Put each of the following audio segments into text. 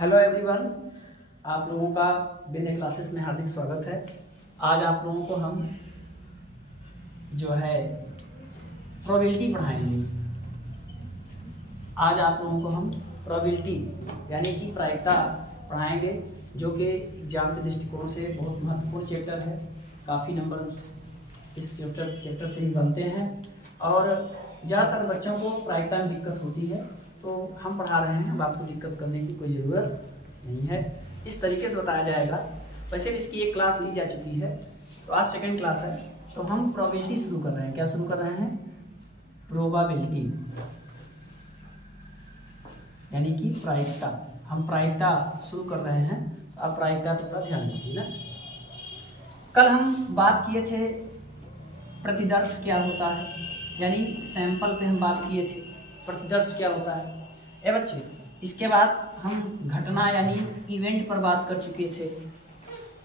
Hello everyone, आप लोगों का बिना क्लासेस में हार्दिक स्वागत है। आज आप लोगों को हम जो है प्रोबेबिलिटी पढ़ाएंगे। आज आप लोगों को हम प्रोबेबिलिटी यानी कि प्रायिकता पढ़ाएंगे, जो कि एग्जाम के दृष्टिकोण से बहुत महत्वपूर्ण चैप्टर है। काफ़ी नंबर इस चैप्टर से ही बनते हैं और ज़्यादातर बच्चों को प्रायिकता में दिक्कत होती है, तो हम पढ़ा रहे हैं। अब आपको दिक्कत करने की कोई ज़रूरत नहीं है, इस तरीके से बताया जाएगा। वैसे भी इसकी एक क्लास ली जा चुकी है, तो आज सेकंड क्लास है। तो हम प्रोबेबिलिटी शुरू कर रहे हैं। क्या शुरू कर रहे हैं? प्रोबेबिलिटी यानी कि प्रायिकता। हम प्रायिकता शुरू कर रहे हैं। आप प्रायिकता पर थोड़ा ध्यान दीजिए ना। कल हम बात किए थे प्रतिदर्श क्या होता है, यानी सैंपल पे हम बात किए थे प्रतिदर्श क्या होता है। ए बच्चे, इसके बाद हम घटना यानी इवेंट पर बात कर चुके थे।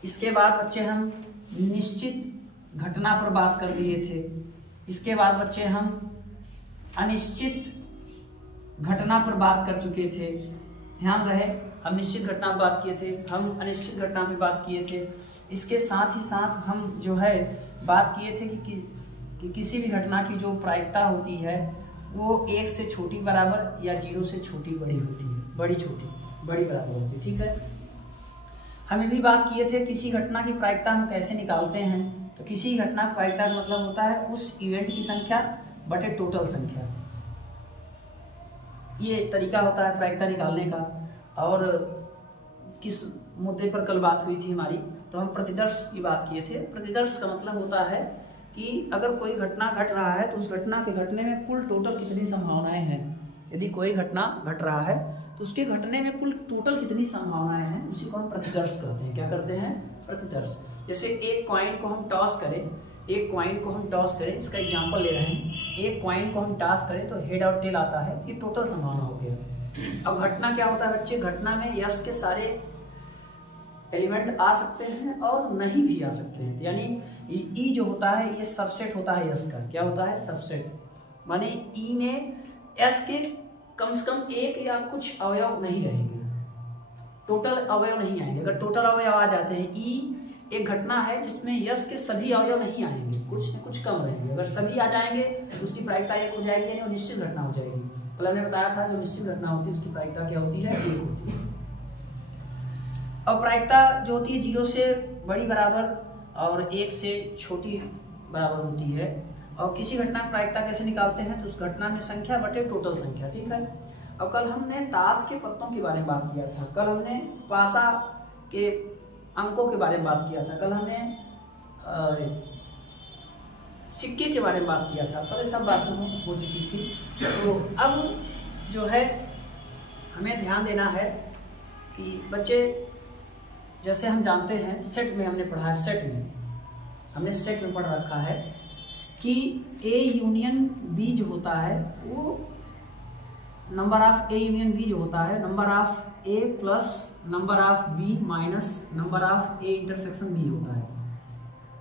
इसके बाद बच्चे हम निश्चित घटना पर बात कर लिए थे। इसके बाद बच्चे हम अनिश्चित घटना पर बात कर चुके थे। ध्यान रहे, हम निश्चित घटना पर बात किए थे, हम अनिश्चित घटना पर बात किए थे। इसके साथ ही साथ हम जो है बात किए थे कि किसी भी घटना की जो प्रायिकता होती है वो 1 से छोटी बराबर या 0 से छोटी बड़ी होती है। बड़ी छोटी बड़ी बराबर होती है। ठीक है। हम ये भी बात किए थे किसी घटना की प्रायिकता हम कैसे निकालते हैं। तो किसी घटना की प्रायिकता का मतलब होता है उस इवेंट की संख्या बटे टोटल संख्या। ये तरीका होता है प्रायिकता निकालने का। और किस मुद्दे पर कल बात हुई थी हमारी, तो हम प्रतिदर्श की बात किए थे। प्रतिदर्श का मतलब होता है कि अगर कोई घटना घट रहा है तो उस घटना के घटने में कुल टोटल कितनी संभावनाएं हैं। यदि कोई घटना घट रहा है तो उसके घटने में कुल टोटल कितनी संभावनाएं हैं, उसी को हम प्रतिदर्श कहते हैं। क्या करते हैं? प्रतिदर्श। जैसे एक कॉइन को हम टॉस करें, इसका एग्जांपल ले रहे हैं। एक कॉइन को हम टॉस करें तो हेड और टेल आता है, ये टोटल संभावना हो गया। अब घटना क्या होता है बच्चे? घटना में यश के सारे एलिमेंट आ सकते हैं और नहीं भी आ सकते हैं। यानी ई जो होता है ये सबसेट होता है यश का। क्या होता है? सबसेट। माने ई में यश के कम से कम एक या कुछ अवयव नहीं रहेंगे, टोटल अवयव नहीं आएंगे। अगर टोटल अवयव आ जाते हैं, ई एक घटना है जिसमें यश के सभी अवयव नहीं आएंगे, कुछ न कुछ कम रहेंगे। अगर सभी आ जाएंगे तो उसकी प्रायिकता 1 हो जाएगी, यानी वो निश्चित घटना हो जाएगी। कल हमने बताया था जो निश्चित घटना होती है उसकी प्रायिकता क्या होती है? 1 होती है। और प्रायिकता जो होती है 0 से बड़ी बराबर और 1 से छोटी बराबर होती है। और किसी घटना की प्रायिकता कैसे निकालते हैं? तो उस घटना में संख्या बटे टोटल संख्या। ठीक है। अब कल हमने ताश के पत्तों के बारे में बात किया था। कल हमने पासा के अंकों के बारे में बात किया था। कल हमने सिक्के के बारे में बात किया था। कल सब बातें हो चुकी थी। तो अब जो है हमें ध्यान देना है कि बच्चे, जैसे हम जानते हैं सेट में हमने पढ़ा है, सेट में पढ़ रखा है कि ए यूनियन बी जो होता है वो number of A union B जो होता है number of A plus number of B minus number of A intersection B होता है।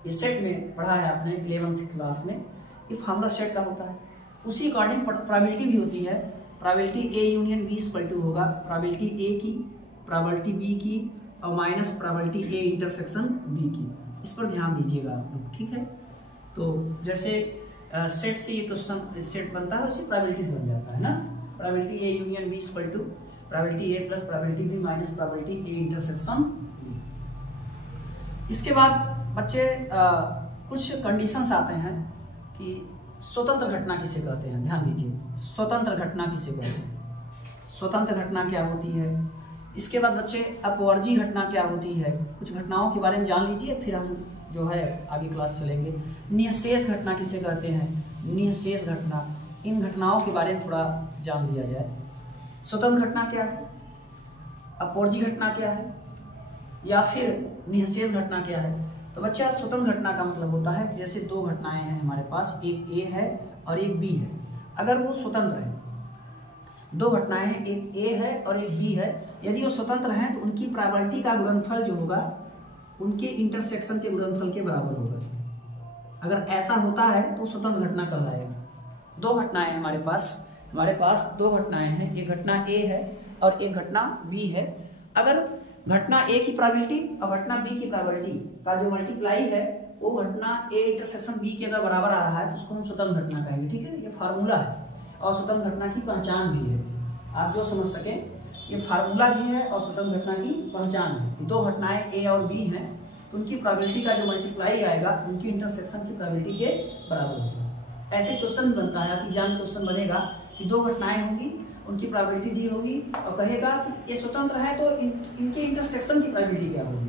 इस सेट में पढ़ा है आपने 11th क्लास में। ये फार्मूला सेट का होता है। उसी अकॉर्डिंग प्रोबेबिलिटी भी होती है। प्रोबेबिलिटी ए यूनियन बी = होगा प्रोबेबिलिटी ए की, प्रोबेबिलिटी बी की और minus probability A intersection B की। इस पर ध्यान दीजिएगा आप लोग। ठीक है। तो जैसे सेट से ये क्वेश्चन सेट बनता है, उसी प्रोबेबिलिटीज बन जाता है ना। Probability A union B = probability A plus probability B minus probability A intersection B. इसके बाद बच्चे कुछ कंडीशंस आते हैं कि स्वतंत्र घटना किसे कहते हैं। ध्यान दीजिए, स्वतंत्र घटना किसे कहते हैं। स्वतंत्र घटना क्या होती है। इसके बाद बच्चे अपवर्जी घटना क्या होती है। कुछ घटनाओं के बारे में जान लीजिए, फिर हम जो है आगे क्लास चलेंगे। निःशेष घटना किसे कहते हैं। निःशेष घटना, इन घटनाओं के बारे में थोड़ा जान लिया जाए। स्वतंत्र घटना क्या है, अपवर्जी घटना क्या है, या फिर निःशेष घटना क्या है। तो बच्चा, स्वतंत्र घटना का मतलब होता है जैसे 2 घटनाएं हैं हमारे पास, एक ए है और एक बी है। अगर वो स्वतंत्र है, 2 घटनाएं हैं, एक ए है और एक बी है, यदि वो स्वतंत्र हैं तो उनकी प्रोबेबिलिटी का गुणनफल जो होगा उनके इंटरसेक्शन के गुणनफल के बराबर होगा। अगर ऐसा होता है तो स्वतंत्र घटना कहलाएगा। 2 घटनाएं हैं हमारे पास 2 घटनाएं हैं, एक घटना ए है और एक घटना बी है। अगर घटना ए की प्रोबेबिलिटी और घटना बी की प्रोबेबिलिटी का जो मल्टीप्लाई है वो घटना ए इंटरसेक्शन बी के अगर बराबर आ रहा है तो उसको हम स्वतंत्र घटना कहेंगे। ठीक है, ये फार्मूला है और स्वतंत्र घटना की पहचान भी है। आप जो समझ सके, ये फार्मूला भी है और स्वतंत्र घटना की पहचान है। दो घटनाएं ए और बी हैं तो उनकी प्रोबेबिलिटी का जो मल्टीप्लाई आएगा उनकी इंटरसेक्शन की प्रोबेबिलिटी के बराबर होगी। ऐसे क्वेश्चन बनता है, आपकी जान क्वेश्चन बनेगा कि दो घटनाएं होंगी, उनकी प्रोबेबिलिटी दी होगी और कहेगा कि ये स्वतंत्र है तो इनके इंटरसेक्शन की प्रोबेबिलिटी क्या होगी।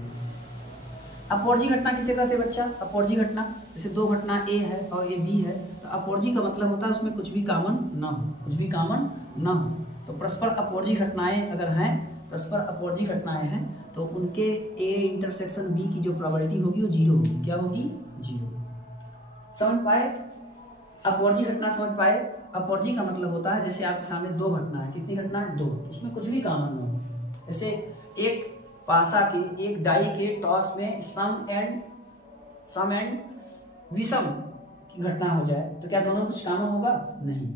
अपोर्जी घटना किसे कहते हैं बच्चा? अपोर्जी घटना, जैसे दो घटना ए है और ए बी है तो अपोर्जी का मतलब होता है उसमें कुछ भी कॉमन ना हो, कुछ भी कॉमन ना हो। तो परस्पर अपोर्जी घटनाएं अगर हैं, परस्पर अपोर्जी घटनाएं हैं तो उनके ए इंटरसेक्शन बी की जो प्रोबेबिलिटी होगी वो 0 होगी। क्या होगी? 0। समझ पाए? अपोर्जी घटना समझ पाए? अपोर्जी का मतलब होता है जैसे आपके सामने दो घटना है, कितनी घटना है? 2, उसमें कुछ भी कॉमन ना हो। जैसे एक पासा के, एक डाई के टॉस में सम एंड विषम की घटना हो जाए तो क्या दोनों कुछ कॉमन होगा? नहीं।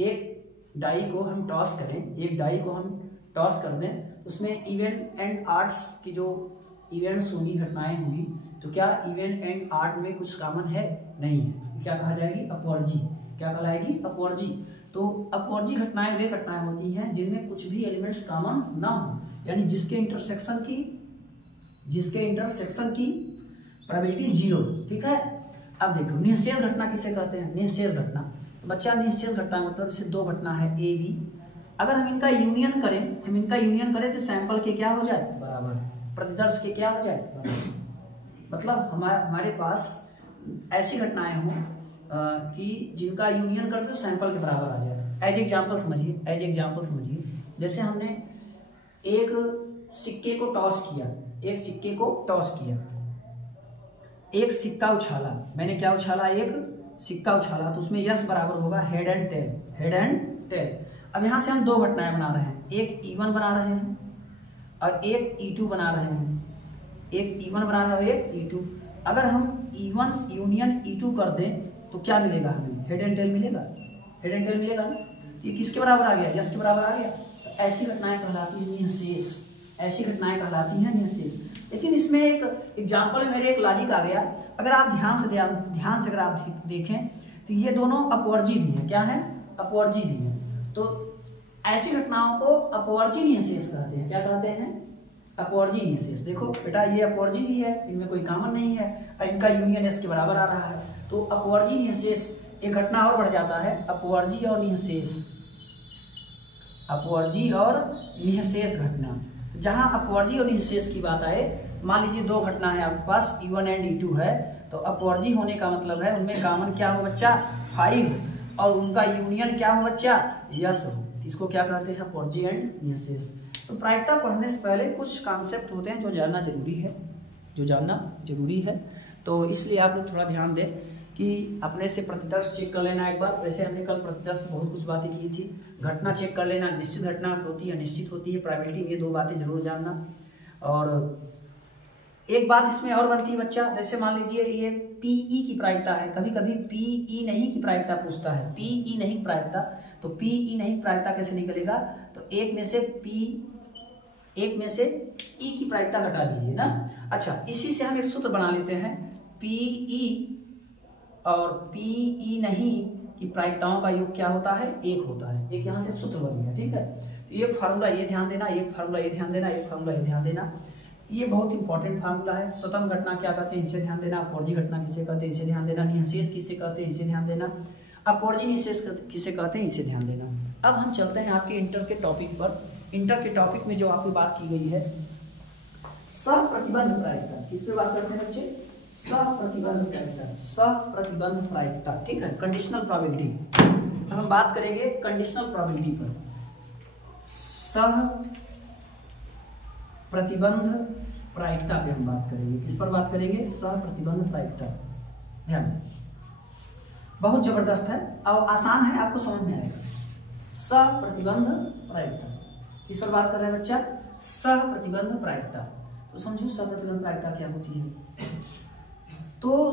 एक डाई को हम टॉस करें, एक डाई को हम टॉस कर दें, उसमें इवन एंड आर्ट्स की जो इवेंट्स होंगी, घटनाएं होंगी, तो क्या इवन एंड आर्ट में कुछ कॉमन है? नहीं है। क्या कहा जाएगी? अपोर्जी। क्या कहलाएगी? अपोर्जी। तो अपोर्जी घटनाएं वे घटनाएं होती हैं जिनमें कुछ भी एलिमेंट्स कॉमन ना हो, यानी जिसके इंटरसेक्शन की प्रोबेबिलिटी 0। ठीक है, अब देखो निःशेष घटना किसे कहते हैं? निःशेष घटना। तो बच्चा निःशेष घटना मतलब जैसे दो घटना है ए बी, अगर हम इनका यूनियन करें तो सैंपल के क्या हो जाए? बराबर। प्रतिदर्श के क्या हो जाए? बराबर। मतलब हमारे पास ऐसी घटनाएं हों कि जिनका यूनियन करते तो सैंपल के बराबर आ जाए। एज एग्जाम्पल समझिए, जैसे हमने एक सिक्के को टॉस किया, एक सिक्का उछाला, मैंने क्या उछाला? एक सिक्का उछाला, तो उसमें यस बराबर होगा हेड एंड टेल। अब यहाँ से हम दो घटनाएं बना रहे हैं, एक E1 बना रहे हैं और एक E2 बना रहे हैं, एक E1 बना रहे हैं और एक E2। अगर हम E1 यूनियन E2 कर दें तो क्या मिलेगा हमें? हेड एंड टेल मिलेगा ना। ये किसके बराबर आ गया? यस के बराबर आ गया। तो ऐसी घटनाएं कहलाती हैं निःशेष। लेकिन इसमें एक एग्जाम्पल मेरे एक लॉजिक आ गया, अगर आप ध्यान से अगर आप देखें तो ये दोनों अपवर्जी भी हैं। क्या है? अपवर्जी भी हैं। तो ऐसी घटनाओं को अपवर्जी निःशेष कहते हैं। क्या कहते हैं? अपवर्जी निःशेष। देखो बेटा, ये अपवर्जी भी है, इनमें कोई कॉमन नहीं है और इनका यूनियन एस के बराबर आ रहा है, तो अपवर्जी निःशेष। एक घटना और बढ़ जाता है, अपवर्जी और निःशेष घटना। जहां अपवर्जी और निःशेष की बात आए, मान लीजिए दो घटना है आपके पास, E1 एंड E2 है, तो अपवर्जी होने का मतलब है उनमें कॉमन क्या हो बच्चा? 5, और उनका यूनियन क्या हो बच्चा? यस हो। इसको क्या कहते हैं? अपवर्जी एंड निःशेष। तो प्रायिकता पढ़ने से पहले कुछ कॉन्सेप्ट होते हैं जो जानना जरूरी है, तो इसलिए आप लोग थोड़ा ध्यान दें कि अपने से प्रतिदर्श चेक कर लेना एक बार। वैसे हमने कल प्रतिदर्श में बहुत कुछ बातें की थी। घटना चेक कर लेना, निश्चित घटना होती है, अनिश्चित होती है, प्रोबेबिलिटी, ये दो बातें जरूर जानना। और एक बात इसमें और बनती है बच्चा, जैसे मान लीजिए ये PE की प्रायिकता है, कभी कभी PE नहीं की प्रायिकता पूछता है, PE नहीं की प्रायिकता, तो PE नहीं की प्रायिकता कैसे निकलेगा? तो एक में से E की प्रायिकता घटा दीजिए ना। अच्छा, इसी से हम एक सूत्र बना लेते हैं, PE और PE नहीं की प्रायिकताओं का योग क्या होता है? 1 होता है। एक यहाँ से सूत्र बन गया। ठीक है, तो ये फार्मूला ये ध्यान देना, एक फार्मूला ये ध्यान देना, एक फार्मूला ये ध्यान देना। ये बहुत इंपॉर्टेंट फार्मूला है। स्वतंत्र घटना क्या कहते हैं? इसे ध्यान देना। अपवर्जी घटना किसे कहते हैं? इसे ध्यान देना। निःशेष किसे कहते हैं? इसे ध्यान देना। अपवर्जी निःशेष किसे कहते हैं? इसे ध्यान देना। अब हम चलते हैं आपके इंटर के टॉपिक पर। इंटर के टॉपिक में जो आपकी बात की गई है सप्रतिबंध प्रायिकता। किस पे बात करते हैं बच्चे? सप्रतिबंध प्रायिकता। ठीक है, कंडीशनल प्रोबेबिलिटी। अब हम बात करेंगे कंडीशनल प्रोबेबिलिटी पर। प्रतिबंध प्रायिकता पे हम बात करेंगे। किस पर बात करेंगे? प्रतिबंध प्रायिकता। ध्यान, बहुत जबरदस्त है और आसान है, आपको समझ में आएगा। प्रतिबंध प्रायिकता किस पर बात कर रहे हैं बच्चा? प्रतिबंध प्रायिकता। तो समझो प्रतिबंध प्रायिकता क्या होती है। तो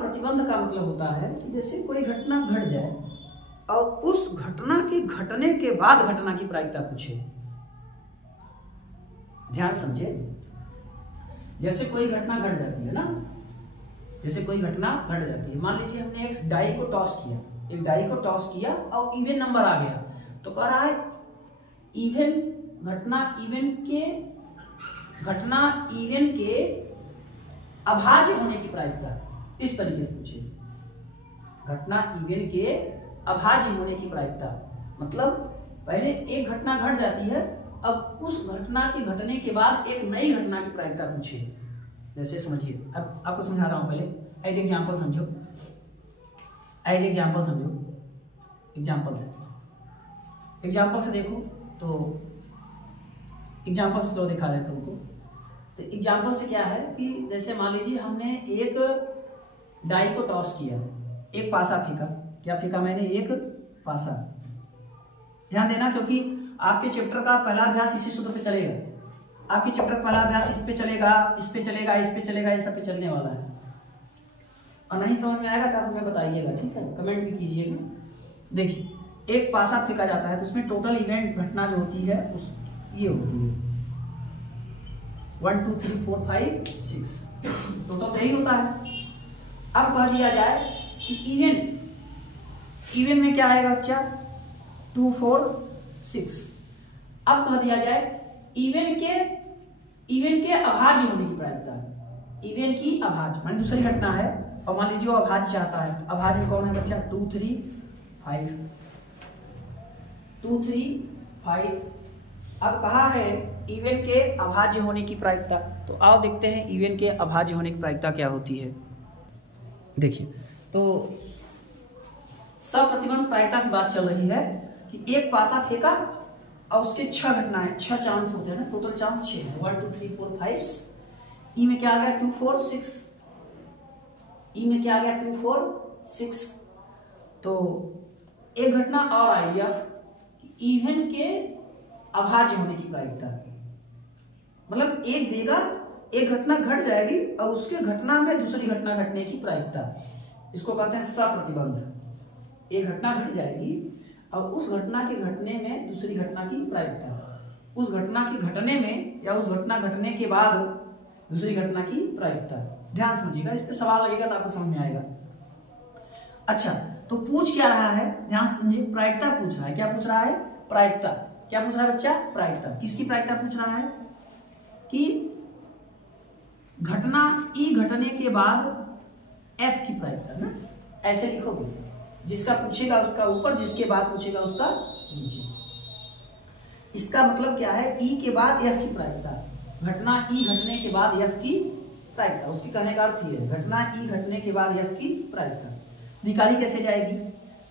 प्रतिबंध का मतलब होता है कि जैसे कोई घटना घट जाए और उस घटना के घटने के बाद घटना की प्रायिकता पूछे। ध्यान समझे। जैसे कोई घटना घट जाती है ना, जैसे कोई घटना घट जाती है, मान लीजिए हमने एक डाई को टॉस किया, एक डाई को टॉस किया और इवन नंबर आ गया, तो कह रहा है इवन घटना इवन के अभाज्य होने की प्रायिकता। इस तरीके से पूछिए, घटना इवन के अभाज्य होने की प्रायिकता, मतलब पहले एक घटना घट जाती है, अब उस घटना के घटने के बाद एक नई घटना की प्रायिकता पूछिए। जैसे समझिए, अब आपको समझा रहा हूं, पहले एज एग्जाम्पल समझो, एज एग्जाम्पल समझो, एग्जाम्पल से देखो, तो एग्जाम्पल से तो दिखा रहे तुमको। तो एग्जाम्पल से क्या है कि जैसे मान लीजिए हमने एक डाई को टॉस किया, एक पासा फेंका, क्या फेंका मैंने, एक पासा। ध्यान देना, क्योंकि आपके चैप्टर का पहला अभ्यास इसी सूत्र पे चलेगा, आपके चैप्टर का पहला अभ्यास इस पे चलेगा, इस पे चलेगा, इस पे चलेगा, ये सब पे चलने वाला है। और नहीं समझ में आएगा तो आप हमें बताइएगा, ठीक है, कमेंट भी कीजिएगा। देखिए, एक पासा फेंका जाता है तो उसमें टोटल इवेंट घटना जो होती है उस ये होती है 1 2 3 4 5 6, टोटल यही होता है। अब कह दिया जाए कि इवेंट में क्या आएगा बच्चा, 2 4 6। अब कह दिया जाए इवेंट के अभाज्य होने की प्रायिकता, इवेंट की अभाज्य माने दूसरी घटना है, और मान लीजिए वो अभाज्य चाहता है। अभाज्य में कौन है बच्चा, 2 3 5, 2 3 5। अब कहा है इवेंट के अभाज्य होने की प्रायिकता, तो आओ देखते हैं इवेंट के अभाज्य होने की प्रायिकता क्या होती है। देखिए, तो सप्रतिबंध प्रायिकता की बात चल रही है कि एक पासा फेंका और उसके 6 घटनाएं, 6 चांस होते हैं ना, टोटल चांस 6 है, 1 2 3 4 5। ई में क्या आ गया, 2 4 6, ई में क्या आ गया, 2 4 6। तो एक घटना और आई एफ, इवेंट के अभाज्य होने की प्रायिकता, मतलब एक देगा, एक घटना घट जाएगी और उसके घटना में दूसरी घटना घटने की प्रायिकता, इसको कहते हैं सप्रतिबंध। एक घटना घट जाएगी और उस घटना के घटने में दूसरी घटना की प्रायिकता, उस घटना के घटने में या उस घटना घटने के बाद दूसरी घटना की प्रायिकता। ध्यान समझिएगा, इस पे सवाल लगेगा तो आपको समझ में आएगा। अच्छा, तो पूछ क्या रहा है, ध्यान से समझिए, प्रायिकता पूछ रहा है। क्या पूछ रहा है, प्रायिकता। क्या पूछ रहा है बच्चा, प्रायिकता। किसकी प्रायिकता पूछ रहा है, कि घटना ई घटने के बाद एफ की प्रायिकता ना, ऐसे लिखोगे, जिसका पूछेगा उसका ऊपर, जिसके बाद पूछेगा उसका नीचे। इसका मतलब क्या है, ई के बाद एफ की प्रायिकता, घटना ई घटने के बाद एफ की प्रायिकता, उसकी कहने का अर्थ ये है, घटना ई घटने के बाद एफ की प्रायिकता। निकाली कैसे जाएगी,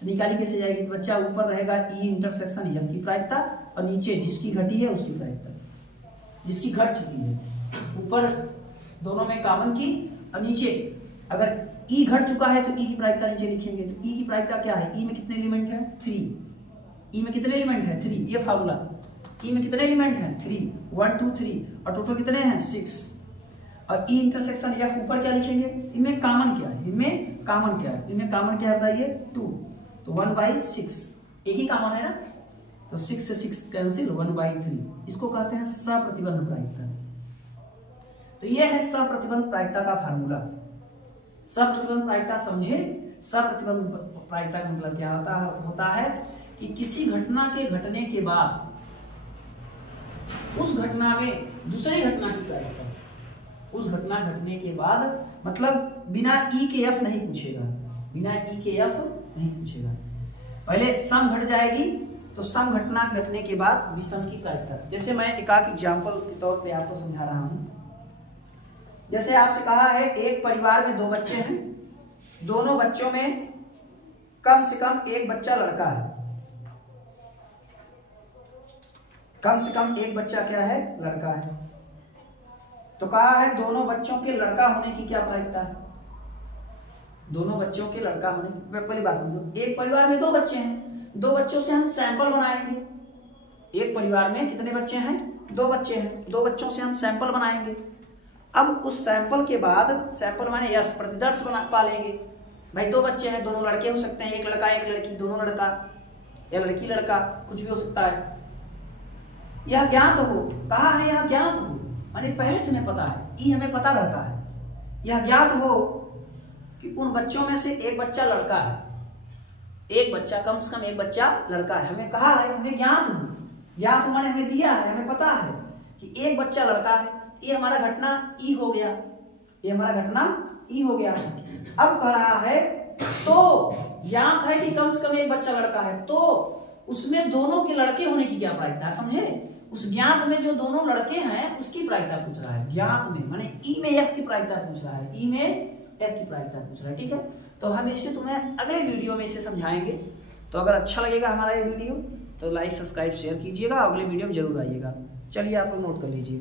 निकाली कैसे जाएगी, बच्चा ऊपर रहेगा ई इंटरसेक्शन एफ की प्रायिकता, और नीचे जिसकी घटी है उसकी प्रायिकता, जिसकी घट चुकी है, ऊपर दोनों में कॉमन की, और नीचे अगर ई घट चुका है तो ई की प्रायिकता नीचे लिखेंगे। तो ई की प्रायिकता क्या है, ई में कितने एलिमेंट है, 3। ई में कितने एलिमेंट है, 3, ये फार्मूला। ई में कितने एलिमेंट हैं, 3, 1 2 3, और टोटल कितने हैं, 6। और ई इंटरसेक्शन एफ ऊपर क्या लिखेंगे, इनमें कॉमन क्या है, इनमें कॉमन क्या है, इनमें कॉमन क्या है बताइए, 2, तो 1/6, एक ही कॉमन है ना, तो 6 से 6 कैंसिल, 1/3। इसको कहते हैं सप्रतिबंध प्रायिकता। तो यह है सप्रतिबंध प्रायिकता का फार्मूला। सप्रतिबंध प्रायिकता समझे, सप्रतिबंध प्रायिकता का मतलब क्या होता है कि किसी घटना के घटने के बाद उस घटना में दूसरी घटना की प्रायिकता, उस घटना घटने के बाद, मतलब बिना ई के एफ नहीं पूछेगा, बिना ई के एफ नहीं पूछेगा। पहले सम घट जाएगी, तो सम घटना घटने के बाद विषम की प्रायिकता। जैसे मैं एक एग्जाम्पल के तौर पे आपको समझा रहा हूं। जैसे आपसे कहा है एक परिवार में 2 बच्चे हैं, दोनों बच्चों में कम से कम एक बच्चा लड़का है, कम से कम एक बच्चा क्या है, लड़का है। तो कहा है दोनों बच्चों के लड़का होने की क्या प्रायिकता है, दोनों बच्चों के लड़का होने की। पहली बात समझो, एक परिवार में 2 बच्चे हैं, 2 बच्चों से हम सैंपल बनाएंगे। एक परिवार में कितने बच्चे हैं, 2 बच्चे हैं, 2 बच्चों से हम सैंपल बनाएंगे। अब उस सैंपल के बाद, सैंपल माने यस प्रतिदर्श पा लेंगे। भाई 2 बच्चे हैं, दोनों लड़के हो सकते हैं, एक लड़का एक लड़की, दोनों लड़का या लड़की लड़का, कुछ भी हो सकता है। यह ज्ञात हो, कहा है यह ज्ञात हो, माने पहले से हमें पता है, ई हमें पता रहता है। यह ज्ञात हो कि उन बच्चों में से एक बच्चा लड़का है, एक बच्चा, कम से कम एक बच्चा लड़का है। हमें कहा है, हमें ज्ञात हो, ज्ञात हो माने हमें दिया है, हमें पता है कि एक बच्चा लड़का है। ये हमारा घटना ई हो गया, ये हमारा घटना ई हो गया। अब कह रहा है तो ज्ञात है कि कम से कम एक बच्चा लड़का है, तो उसमें दोनों के लड़के होने की क्या प्रायिकता है, समझे? उस ज्ञात में जो दोनों लड़के हैं उसकी प्रायिकता पूछ रहा है, ज्ञात में माने ई में एफ की प्रायिकता पूछ रहा है, ई में एफ की प्रायिकता पूछ रहा है। ठीक है, तो हम इसे तुम्हें अगले वीडियो में इसे समझाएंगे। तो अगर अच्छा लगेगा हमारा ये वीडियो तो लाइक सब्सक्राइब शेयर कीजिएगा, अगले वीडियो में जरूर आइएगा। चलिए आप लोग नोट कर लीजिए।